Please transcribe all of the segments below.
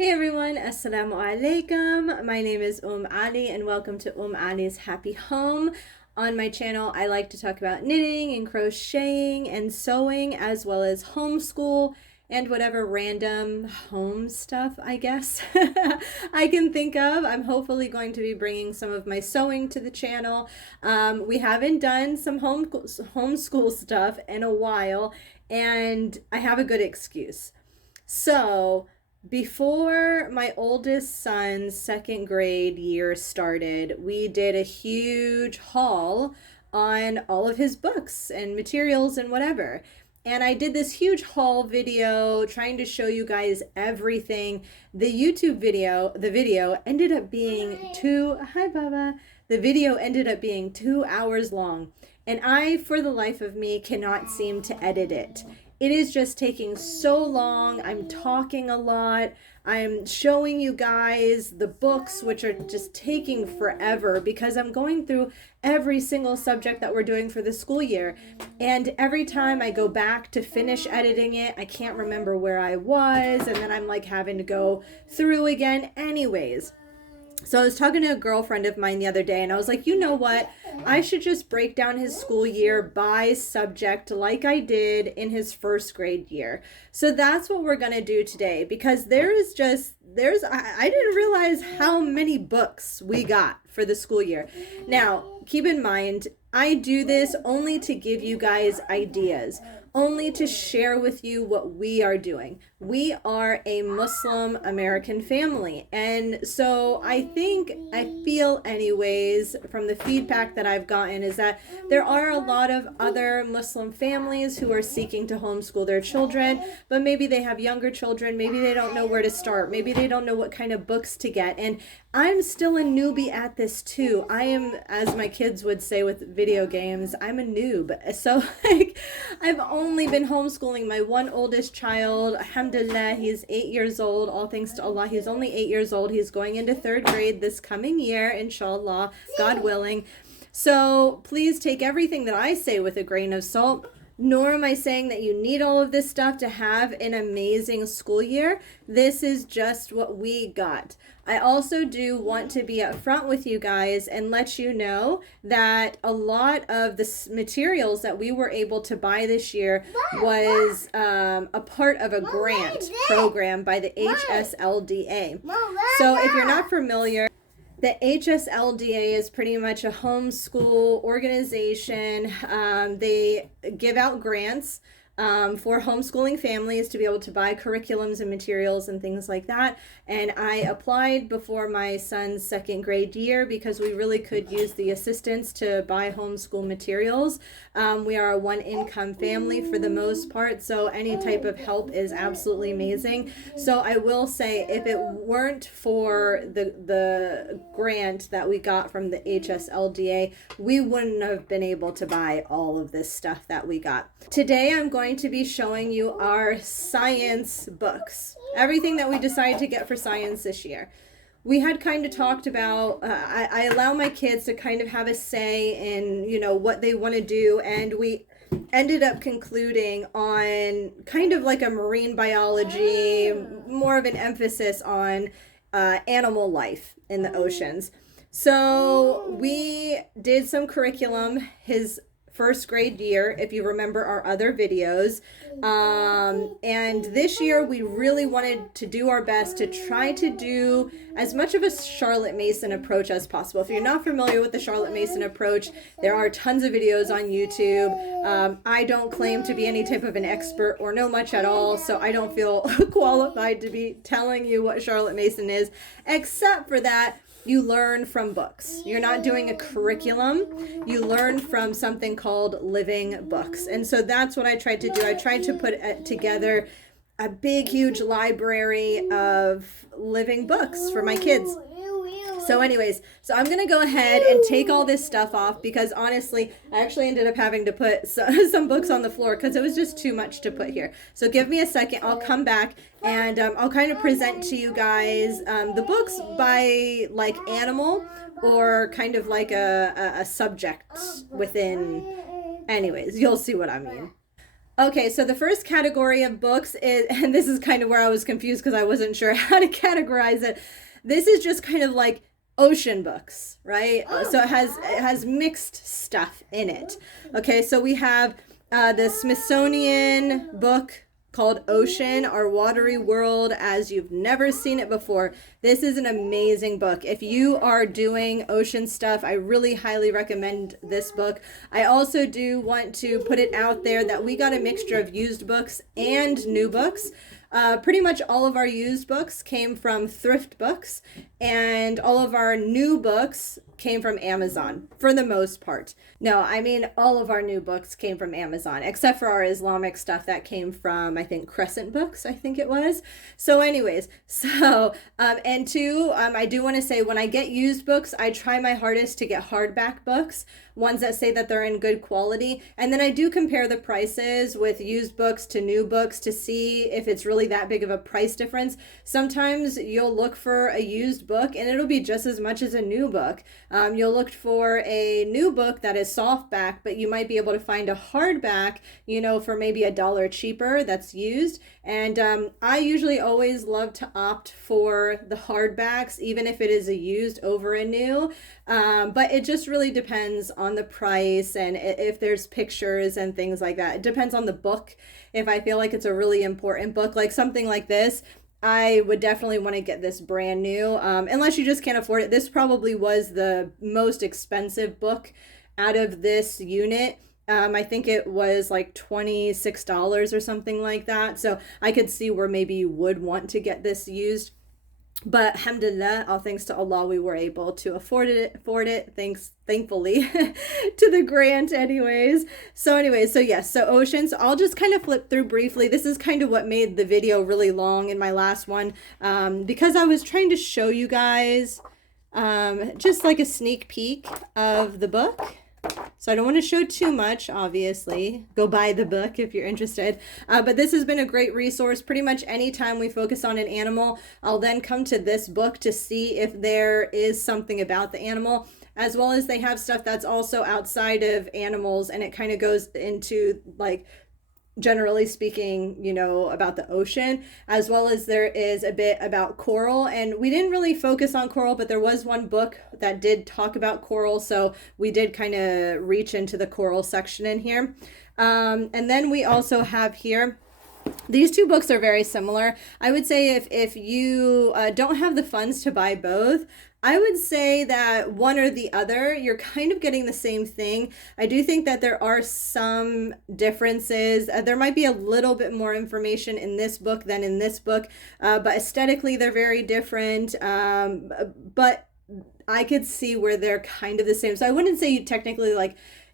Hey everyone, Assalamu alaikum. My name is Ali and welcome to Ali's Happy Home. On my channel, I like to talk about knitting and crocheting and sewing as well as homeschool and whatever random home stuff, I guess, I can think of. I'm hopefully going to be bringing some of my sewing to the channel. We haven't done some homeschool stuff in a while, and I have a good excuse. So, before my oldest son's second grade year started, we did a huge haul on all of his books and materials and whatever. And I did this huge haul video trying to show you guys everything. The video ended up being the video ended up being 2 hours long. And I, for the life of me, cannot seem to edit it. It is just taking so long. I'm talking a lot. I'm showing you guys the books, which are just taking forever because I'm going through every single subject that we're doing for the school year. And every time I go back to finish editing it, I can't remember where I was. And then I'm like having to go through again anyways. So I was talking to a girlfriend of mine the other day and I was like, you know what? I should just break down his school year by subject like I did in his first grade year. So that's what we're going to do today because I didn't realize how many books we got for the school year. Now, keep in mind, I do this only to give you guys ideas, only to share with you what we are doing. We are a Muslim American family. And so I feel anyways, from the feedback that I've gotten, is that there are a lot of other Muslim families who are seeking to homeschool their children, but maybe they have younger children, maybe they don't know where to start, maybe they don't know what kind of books to get. And I'm still a newbie at this too. I am, as my kids would say with video games, I'm a noob. So I've only been homeschooling my one oldest child. Alhamdulillah, he's 8 years old. All thanks to Allah, he's only 8 years old. He's going into third grade this coming year, inshallah, God willing. So please take everything that I say with a grain of salt. Nor am I saying that you need all of this stuff to have an amazing school year. This is just what we got. I also do want to be upfront with you guys and let you know that a lot of the materials that we were able to buy this year was a part of a grant program by the HSLDA. So if you're not familiar, the HSLDA is pretty much a homeschool organization. They give out grants for homeschooling families to be able to buy curriculums and materials and things like that. And I applied before my son's second grade year because we really could use the assistance to buy homeschool materials. We are a one-income family for the most part, so any type of help is absolutely amazing. So I will say, if it weren't for the grant that we got from the HSLDA, we wouldn't have been able to buy all of this stuff that we got. Today I'm going to be showing you our science books, everything that we decided to get for science this year. We had kind of talked about, I allow my kids to kind of have a say in, what they want to do, and we ended up concluding on kind of like a marine biology, more of an emphasis on animal life in the oceans. So we did some curriculum his first grade year, if you remember our other videos. And this year we really wanted to do our best to try to do as much of a Charlotte Mason approach as possible. If you're not familiar with the Charlotte Mason approach, there are tons of videos on YouTube. I don't claim to be any type of an expert or know much at all, so I don't feel qualified to be telling you what Charlotte Mason is, except for that you learn from books. You're not doing a curriculum. You learn from something called living books. And so that's what I tried to do. I tried to put together a big, huge library of living books for my kids. So anyways, I'm going to go ahead and take all this stuff off because honestly, I actually ended up having to put some books on the floor because it was just too much to put here. So give me a second. I'll come back and I'll kind of present to you guys the books by like animal or kind of like a subject within. Anyways, you'll see what I mean. Okay, so the first category of books is, and this is kind of where I was confused because I wasn't sure how to categorize it. This is just kind of like ocean books, right? So it has mixed stuff in it. Okay, so we have the Smithsonian book called Ocean, Our Watery World as You've Never Seen It Before. This is an amazing book. If you are doing ocean stuff, I really highly recommend this book. I also do want to put it out there that we got a mixture of used books and new books. Pretty much all of our used books came from thrift books, and all of our new books came from Amazon for the most part. No, I mean all of our new books came from Amazon, except for our Islamic stuff that came from, I think, Crescent Books, I think it was. So anyways, and two, I do want to say when I get used books, I try my hardest to get hardback books, ones that say that they're in good quality. And then I do compare the prices with used books to new books to see if it's really that big of a price difference. Sometimes you'll look for a used book and it'll be just as much as a new book. You'll look for a new book that is softback, but you might be able to find a hardback, for maybe $1 cheaper that's used. And I usually always love to opt for the hardbacks, even if it is a used over a new. But it just really depends on the price and if there's pictures and things like that. It depends on the book. If I feel like it's a really important book, like something like this, I would definitely want to get this brand new, unless you just can't afford it. This probably was the most expensive book out of this unit. I think it was like $26 or something like that. So I could see where maybe you would want to get this used. But alhamdulillah, all thanks to Allah, we were able to afford it, thankfully, to the grant anyways. So yes, so oceans, I'll just kind of flip through briefly. This is kind of what made the video really long in my last one, because I was trying to show you guys just like a sneak peek of the book. So I don't want to show too much, obviously. Go buy the book if you're interested. But this has been a great resource. Pretty much anytime we focus on an animal, I'll then come to this book to see if there is something about the animal, as well as they have stuff that's also outside of animals, and it kind of goes into, like, generally speaking, about the ocean, as well as there is a bit about coral. And we didn't really focus on coral, but there was one book that did talk about coral, so we did kind of reach into the coral section in here. And then we also have here, these two books are very similar. I would say if you don't have the funds to buy both, I would say that one or the other, you're kind of getting the same thing. I do think that there are some differences. There might be a little bit more information in this book than in this book, but aesthetically they're very different. But I could see where they're kind of the same. So I wouldn't say you technically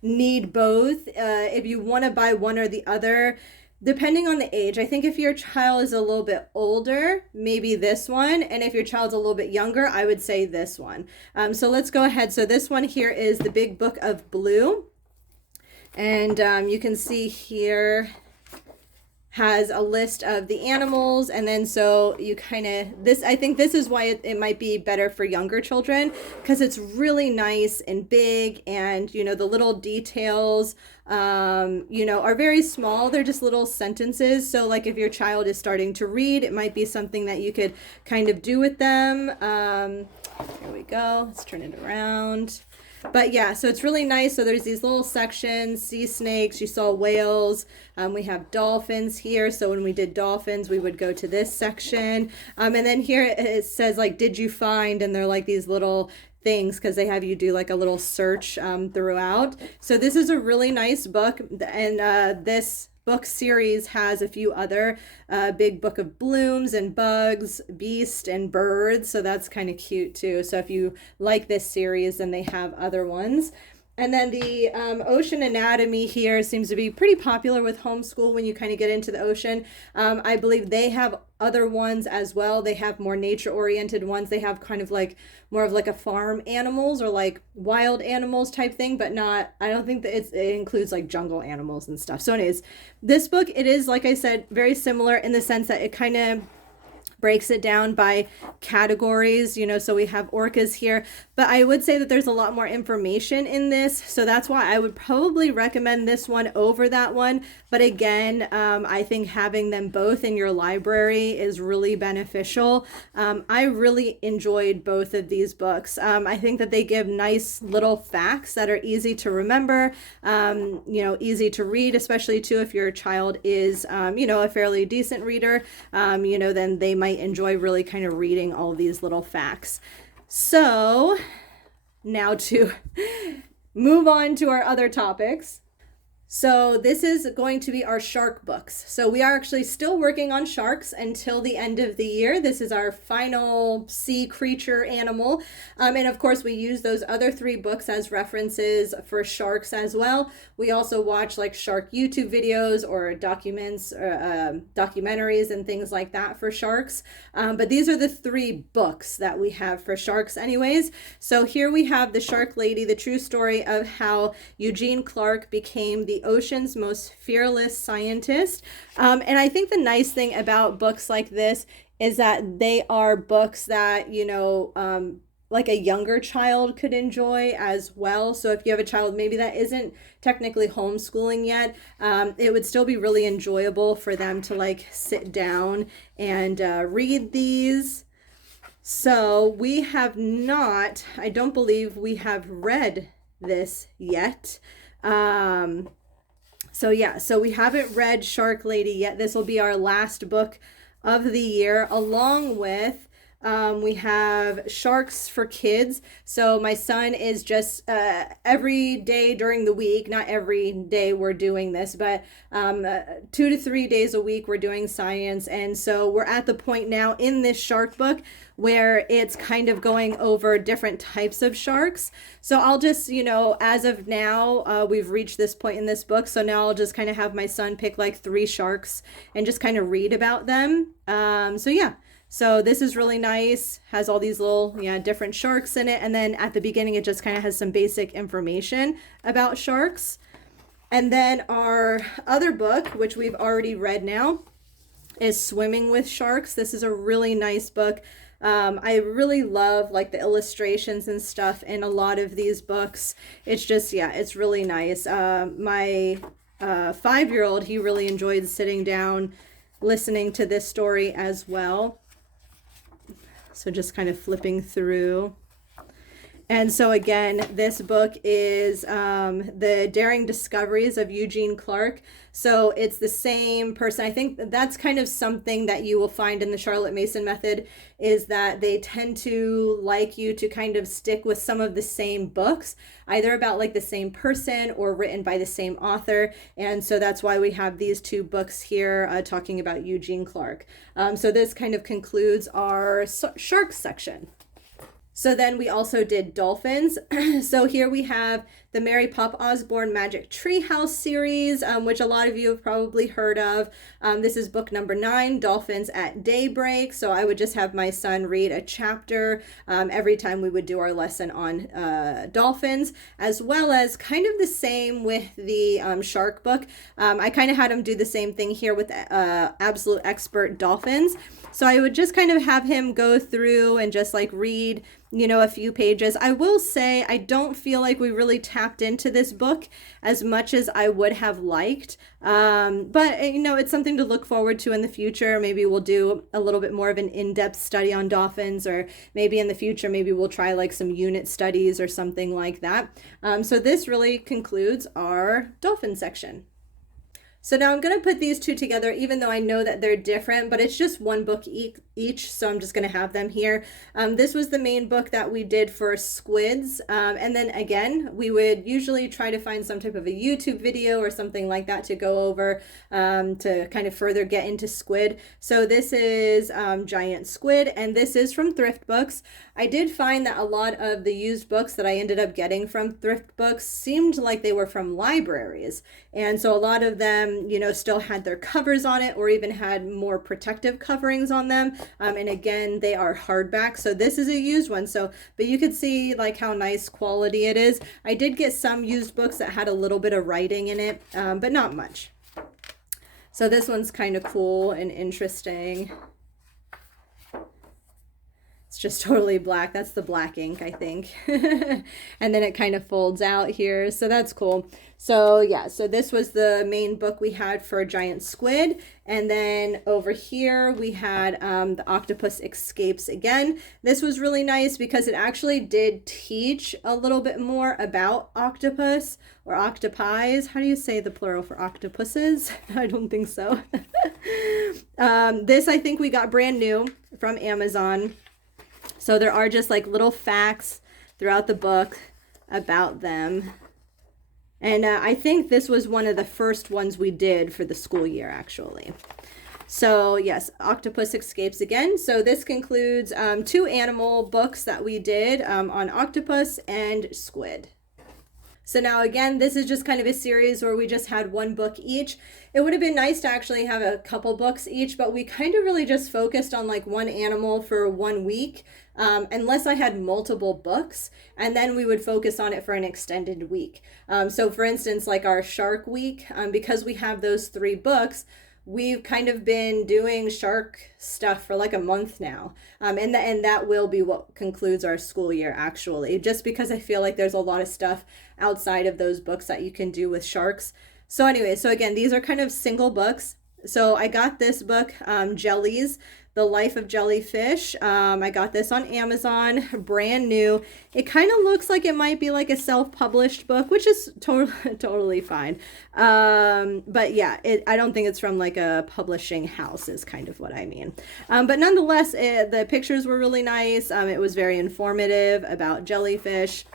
need both. If you want to buy one or the other, depending on the age, I think if your child is a little bit older, maybe this one. And if your child's a little bit younger, I would say this one. So let's go ahead. So this one here is the Big Book of Blue. And you can see here has a list of the animals, and then so you kind of, I think this is why it might be better for younger children, because it's really nice and big, and the little details are very small. They're just little sentences, so like if your child is starting to read, it might be something that you could kind of do with them. Here we go, let's turn it around. But yeah, so it's really nice. So there's these little sections, sea snakes, you saw whales, we have dolphins here. So when we did dolphins, we would go to this section. And then here it says did you find, and they're like these little things because they have you do like a little search throughout. So this is a really nice book, and this book series has a few other Big Book of Blooms and Bugs, Beast, and Birds, so that's kind of cute too. So if you like this series, then they have other ones. And then the ocean anatomy here seems to be pretty popular with homeschool when you kind of get into the ocean. I believe they have other ones as well. They have more nature-oriented ones. They have kind of more of a farm animals or wild animals type thing, but not, I don't think that it includes jungle animals and stuff. So anyways, this book, it is, like I said, very similar in the sense that it kind of breaks it down by categories, you know, so we have orcas here, but I would say that there's a lot more information in this, so that's why I would probably recommend this one over that one. But again, I think having them both in your library is really beneficial. I really enjoyed both of these books. I think that they give nice little facts that are easy to remember, you know, easy to read, especially too if your child is, you know, a fairly decent reader, you know, then they might enjoy really kind of reading all these little facts. So now to move on to our other topics. So this is going to be our shark books. So we are actually still working on sharks until the end of the year. This is our final sea creature animal. And of course we use those other 3 books as references for sharks as well. We also watch like shark YouTube videos or documentaries and things like that for sharks. But these are the 3 books that we have for sharks anyways. So here we have The Shark Lady, the true story of how Eugene Clark became the ocean's most fearless scientist. And I think the nice thing about books like this is that they are books that, you know, like a younger child could enjoy as well. So if you have a child maybe that isn't technically homeschooling yet, it would still be really enjoyable for them to like sit down and read these. So we have not, I don't believe we have read this yet. So yeah, so we haven't read Shark Lady yet. This will be our last book of the year, along with we have Sharks for Kids. So my son is just every day during the week, not every day we're doing this, but 2 to 3 days a week we're doing science. And so we're at the point now in this shark book where it's kind of going over different types of sharks. So I'll just, you know, as of now, we've reached this point in this book. So now I'll just kind of have my son pick like 3 sharks and just kind of read about them. So yeah. So this is really nice, has all these little, yeah, different sharks in it. And then at the beginning, it just kind of has some basic information about sharks. And then our other book, which we've already read now, is Swimming with Sharks. This is a really nice book. I really love like the illustrations and stuff in a lot of these books. It's just, yeah, it's really nice. My 5-year-old, he really enjoyed sitting down, listening to this story as well. So just kind of flipping through. And so again, this book is The Daring Discoveries of Eugene Clark. So it's the same person. I think that's kind of something that you will find in the Charlotte Mason method, is that they tend to like you to kind of stick with some of the same books, either about like the same person or written by the same author. And so that's why we have these 2 books here talking about Eugene Clark. So this kind of concludes our sharks section. So then we also did dolphins. So here we have the Mary Pop Osborne Magic Treehouse series, which a lot of you have probably heard of. This is book number 9, Dolphins at Daybreak. So I would just have my son read a chapter every time we would do our lesson on dolphins, as well as kind of the same with the shark book. I kind of had him do the same thing here with Absolute Expert Dolphins. So I would just kind of have him go through and just like read, you know, a few pages. I will say I don't feel like we really tapped into this book as much as I would have liked. But, you know, it's something to look forward to in the future. Maybe we'll do a little bit more of an in-depth study on dolphins, or maybe in the future, maybe we'll try like some unit studies or something like that. So this really concludes our dolphin section. So now I'm going to put these 2 together, even though I know that they're different, but it's just 1 book each, so I'm just going to have them here. This was the main book that we did for squids, and then again, we would usually try to find some type of a YouTube video or something like that to go over to kind of further get into squid. So this is Giant Squid, and this is from Thrift Books. I did find that a lot of the used books that I ended up getting from Thrift Books seemed like they were from libraries, and so a lot of them, you know, still had their covers on it or even had more protective coverings on them. And again, they are hardback. So this is a used one. So, but you could see like how nice quality it is. I did get some used books that had a little bit of writing in it, but not much. So this one's kind of cool and interesting. It's just totally black. That's the black ink, I think. And then it kind of folds out here. So that's cool. So yeah, so this was the main book we had for Giant Squid. And then over here we had The Octopus Escapes Again. This was really nice because it actually did teach a little bit more about octopus or octopi. How do you say the plural for octopuses? I don't think so. This I think we got brand new from Amazon. So there are just like little facts throughout the book about them. And I think this was one of the first ones we did for the school year, actually. So yes, Octopus Escapes Again. So this concludes 2 animal books that we did on octopus and squid. So now again, this is just kind of a series where we just had 1 book each. It would have been nice to actually have a couple books each, but we kind of really just focused on like 1 animal for 1 week, unless I had multiple books, and then we would focus on it for an extended week. So for instance, like our shark week, because we have those 3 books, we've kind of been doing shark stuff for like a month now. And that will be what concludes our school year, actually, just because I feel like there's a lot of stuff outside of those books that you can do with sharks. So anyway, so again, these are kind of single books. So I got this book, Jellies, The Life of Jellyfish. I got this on Amazon, brand new. It kind of looks like it might be like a self-published book, which is totally fine. But yeah, I don't think it's from like a publishing house is kind of what I mean. But nonetheless, the pictures were really nice. It was very informative about jellyfish.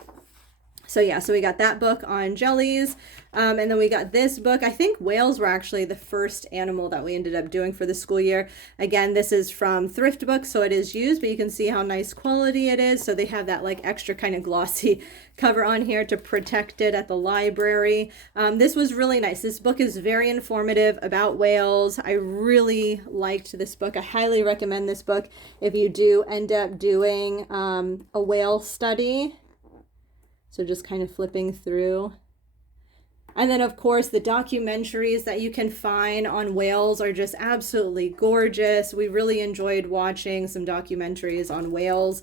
So yeah, so we got that book on jellies. And then we got this book. I think whales were actually the first animal that we ended up doing for the school year. Again, this is from Thrift Books, so it is used, but you can see how nice quality it is. So they have that like extra kind of glossy cover on here to protect it at the library. This was really nice. This book is very informative about whales. I really liked this book. I highly recommend this book if you do end up doing a whale study. So just kind of flipping through. And then, of course, the documentaries that you can find on whales are just absolutely gorgeous. We really enjoyed watching some documentaries on whales.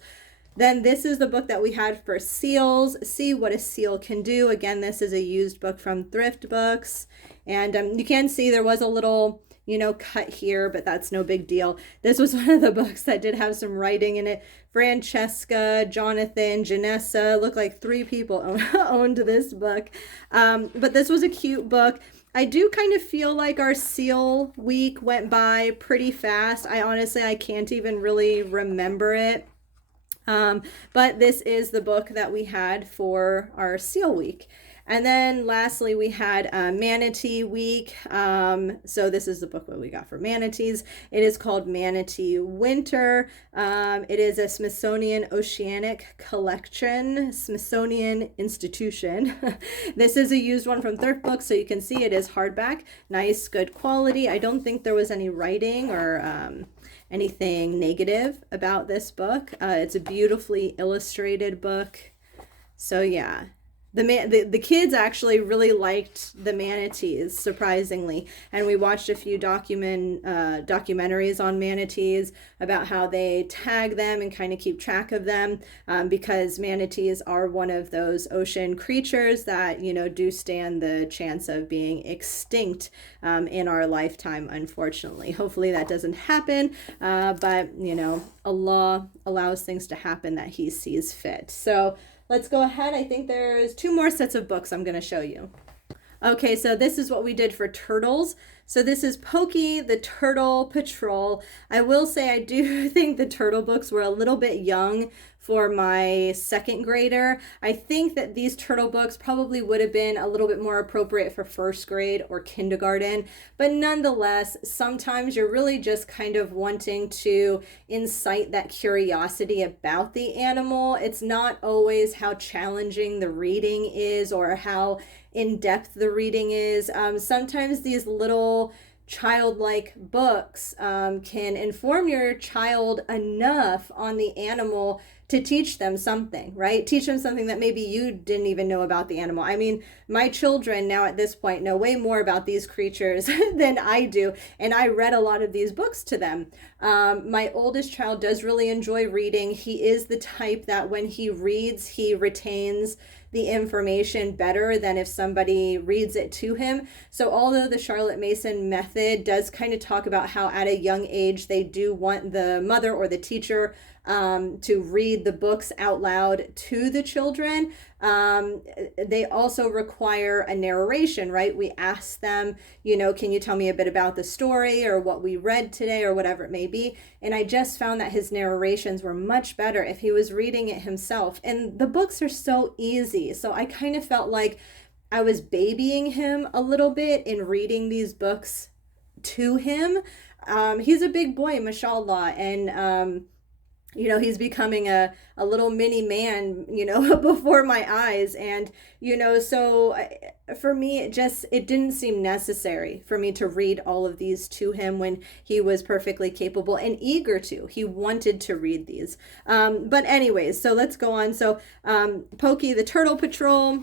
Then this is the book that we had for seals. See What a Seal Can Do. Again, this is a used book from Thrift Books. And you can see there was a little, cut here, but that's no big deal. This was one of the books that did have some writing in it. Francesca, Jonathan, Janessa, looked like 3 people owned this book. But this was a cute book. I do kind of feel like our seal week went by pretty fast. I can't even really remember it. But this is the book that we had for our seal week. And then lastly, we had Manatee Week. So this is the book that we got for manatees. It is called Manatee Winter. It is a Smithsonian Oceanic Collection, Smithsonian Institution. This is a used one from Thrift Books, so you can see it is hardback. Nice, good quality. I don't think there was any writing or anything negative about this book. It's a beautifully illustrated book. So yeah. The kids actually really liked the manatees, surprisingly, and we watched a few documentaries on manatees about how they tag them and kind of keep track of them, because manatees are one of those ocean creatures that do stand the chance of being extinct in our lifetime, unfortunately. Hopefully that doesn't happen, but Allah allows things to happen that He sees fit. So let's go ahead. I think there's 2 more sets of books I'm going to show you. Okay, so this is what we did for turtles. So this is Pokey, the Turtle Patrol. I will say I do think the turtle books were a little bit young for my 2nd grader. I think that these turtle books probably would have been a little bit more appropriate for 1st grade or kindergarten. But nonetheless, sometimes you're really just kind of wanting to incite that curiosity about the animal. It's not always how challenging the reading is or how in-depth the reading is. Sometimes these little childlike books can inform your child enough on the animal to teach them something, right? Teach them something that maybe you didn't even know about the animal. I mean, my children now at this point know way more about these creatures than I do, and I read a lot of these books to them. My oldest child does really enjoy reading. He is the type that when he reads, he retains the information better than if somebody reads it to him. So although the Charlotte Mason method does kind of talk about how at a young age they do want the mother or the teacher to read the books out loud to the children, they also require a narration, right? We ask them, you know, can you tell me a bit about the story or what we read today or whatever it may be? And I just found that his narrations were much better if he was reading it himself. And the books are so easy. So I kind of felt like I was babying him a little bit in reading these books to him. He's a big boy, mashallah, and you know, he's becoming a little mini man, you know, before my eyes. And, you know, so for me, it didn't seem necessary for me to read all of these to him when he was perfectly capable and eager to. He wanted to read these. But anyways, so let's go on. So Pokey the Turtle Patrol,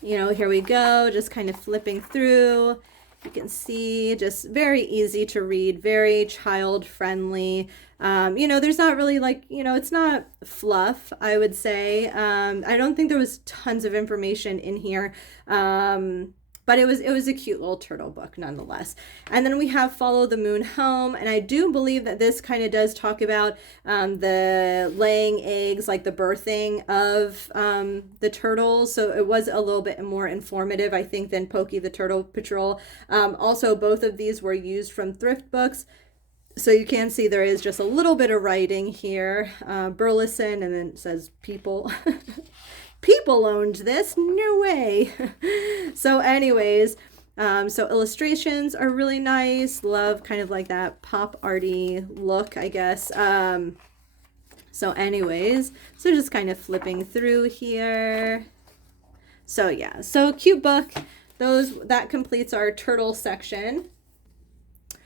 you know, here we go, just kind of flipping through. You can see just very easy to read, very child friendly. You know, there's not really like, you know, it's not fluff, I would say. I don't think there was tons of information in here. But it was a cute little turtle book nonetheless. And then we have Follow the Moon Home. And I do believe that this kind of does talk about the laying eggs, like the birthing of the turtles. So it was a little bit more informative, I think, than Pokey the Turtle Patrol. Also, both of these were used from thrift books. So you can see there is just a little bit of writing here. Burleson, and then it says people. People owned this, no way. So anyways, so illustrations are really nice. Love kind of like that pop arty look, I guess. So anyways, so just kind of flipping through here. So yeah, so cute book. That completes our turtle section.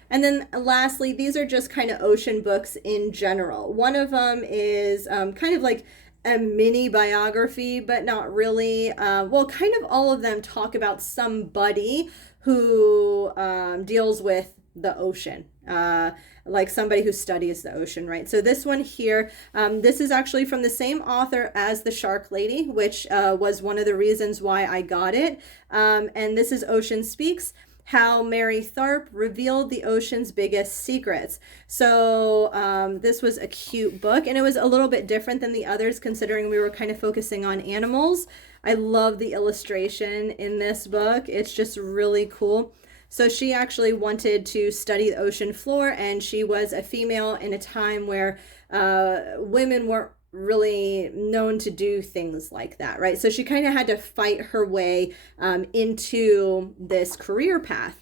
And then lastly, these are just kind of ocean books in general. One of them is kind of like a mini biography, but not really. Well, kind of all of them talk about somebody who deals with the ocean, like somebody who studies the ocean, right? So this one here, this is actually from the same author as The Shark Lady, which was one of the reasons why I got it. And this is Ocean Speaks: How Mary Tharp Revealed the Ocean's Biggest Secrets. So this was a cute book, and it was a little bit different than the others considering we were kind of focusing on animals. I love the illustration in this book. It's just really cool. So she actually wanted to study the ocean floor, and she was a female in a time where women weren't really known to do things like that, right? So she kind of had to fight her way into this career path.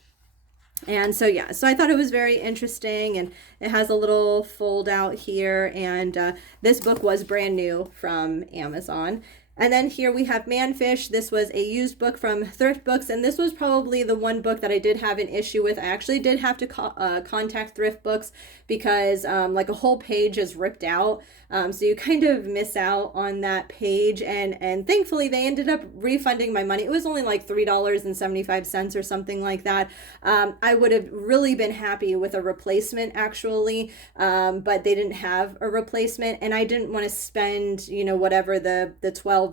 And so yeah, so I thought it was very interesting, and it has a little fold out here, and this book was brand new from Amazon. And then here we have Manfish. This was a used book from Thrift Books, and this was probably the one book that I did have an issue with. I actually did have to contact Thrift Books because like a whole page is ripped out. So you kind of miss out on that page, and thankfully they ended up refunding my money. It was only like $3.75 or something like that. I would have really been happy with a replacement actually, but they didn't have a replacement, and I didn't want to spend, you know, whatever the $12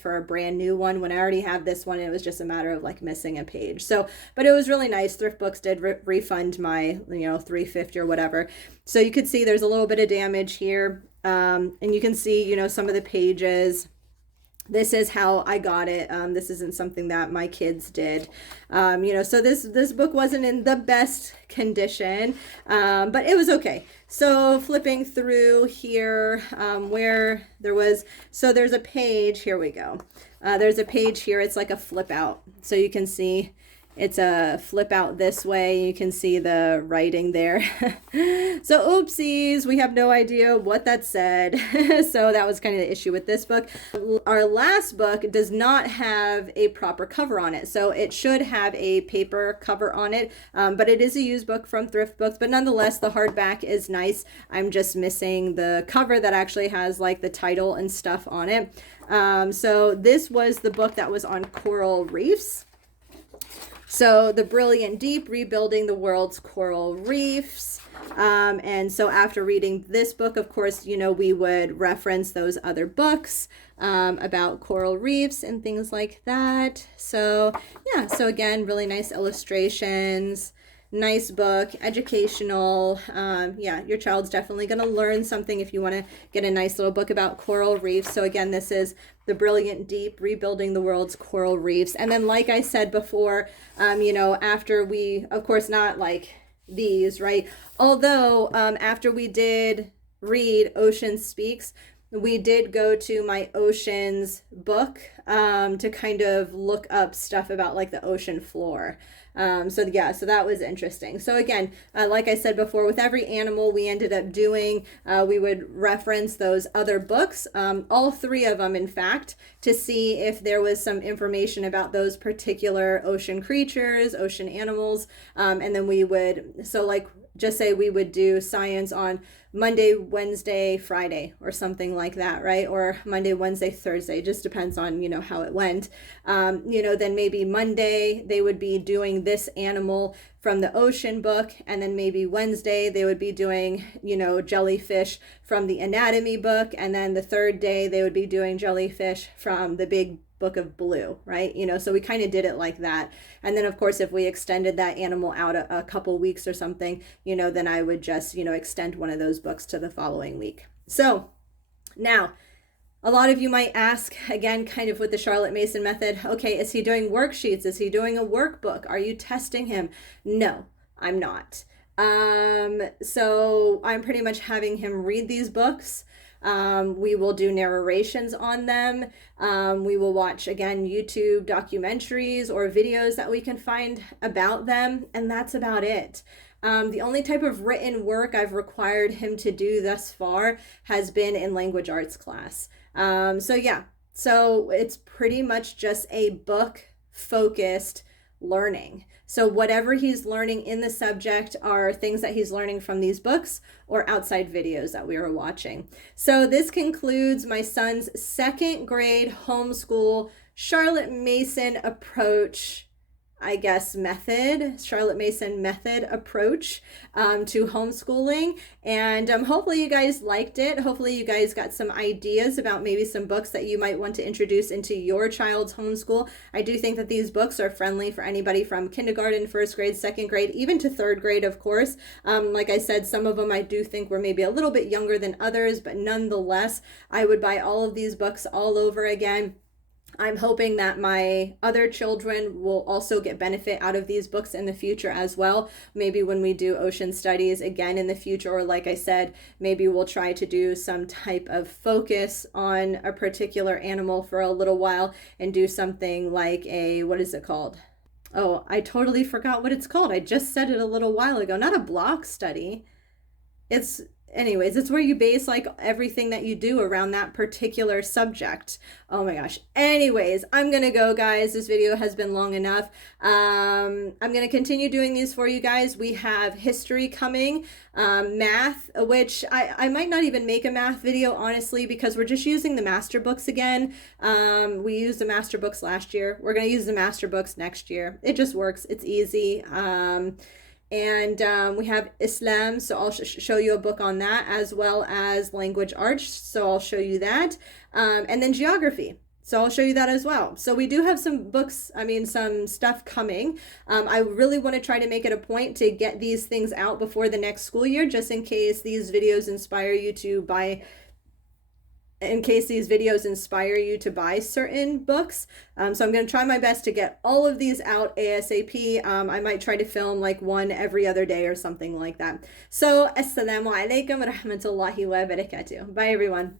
for a brand new one when I already have this one. It was just a matter of like missing a page. So, but it was really nice. Thrift Books did refund my, you know, $3.50 or whatever. So you could see there's a little bit of damage here. And you can see, you know, some of the pages. This is how I got it. This isn't something that my kids did. You know, so this book wasn't in the best condition, but it was okay. So flipping through here, where there was, so there's a page, here we go. There's a page here, it's like a flip out. So you can see, it's a flip out this way. You can see the writing there. So oopsies, we have no idea what that said. So that was kind of the issue with this book. Our last book does not have a proper cover on it. So it should have a paper cover on it, but it is a used book from Thrift Books. But nonetheless, the hardback is nice. I'm just missing the cover that actually has like the title and stuff on it. So this was the book that was on coral reefs. So The Brilliant Deep, Rebuilding the World's Coral Reefs. And so after reading this book, of course, you know, we would reference those other books about coral reefs and things like that. So yeah, so again, really nice illustrations. Nice book, educational. Yeah, your child's definitely going to learn something if you want to get a nice little book about coral reefs. So again, this is The Brilliant Deep, Rebuilding the World's Coral Reefs. And then like I said before, you know, after we, of course, not like these, right? Although after we did read Ocean Speaks, we did go to my oceans book to kind of look up stuff about like the ocean floor. So yeah, so that was interesting. So again, like I said before, with every animal we ended up doing, we would reference those other books, all three of them, in fact, to see if there was some information about those particular ocean creatures, ocean animals. And then we would, so like, just say we would do science on Monday, Wednesday, Friday, or something like that, right? Or Monday, Wednesday, Thursday, just depends on, you know, how it went. You know, then maybe Monday they would be doing this animal from the ocean book, and then maybe Wednesday they would be doing, you know, jellyfish from the anatomy book, and then the third day they would be doing jellyfish from the big book of blue, right? You know, so we kind of did it like that. And then of course, if we extended that animal out a couple weeks or something, you know, then I would just, you know, extend one of those books to the following week. So now, a lot of you might ask, again, kind of with the Charlotte Mason method, okay, is he doing worksheets? Is he doing a workbook? Are you testing him? No, I'm not. So I'm pretty much having him read these books. We will do narrations on them. We will watch, again, YouTube documentaries or videos that we can find about them, and that's about it. The only type of written work I've required him to do thus far has been in language arts class. So yeah, so it's pretty much just a book focused learning. So whatever he's learning in the subject are things that he's learning from these books or outside videos that we were watching. So this concludes my son's second grade homeschool Charlotte Mason approach, I guess, method, Charlotte Mason method approach to homeschooling. And hopefully you guys liked it. Hopefully you guys got some ideas about maybe some books that you might want to introduce into your child's homeschool. I do think that these books are friendly for anybody from kindergarten, first grade, second grade, even to third grade, of course. Like I said, some of them I do think were maybe a little bit younger than others, but nonetheless, I would buy all of these books all over again. I'm hoping that my other children will also get benefit out of these books in the future as well. Maybe when we do ocean studies again in the future, or like I said, maybe we'll try to do some type of focus on a particular animal for a little while and do something like a, what is it called? Oh, I totally forgot what it's called. I just said it a little while ago. Not a block study. Anyways, it's where you base like everything that you do around that particular subject. Oh my gosh. Anyways, I'm going to go, guys. This video has been long enough. I'm going to continue doing these for you guys. We have history coming, math, which I might not even make a math video, honestly, because we're just using the master books again. We used the master books last year. We're going to use the master books next year. It just works. It's easy. And we have Islam, so I'll show you a book on that, as well as language arts, so I'll show you that, and then geography, so I'll show you that as well. So we do have some books, some stuff coming. I really want to try to make it a point to get these things out before the next school year, just in case these videos inspire you to buy certain books. So I'm going to try my best to get all of these out ASAP. I might try to film like one every other day or something like that. So, Assalamu alaikum wa rahmatullahi wa barakatuh. Bye, everyone.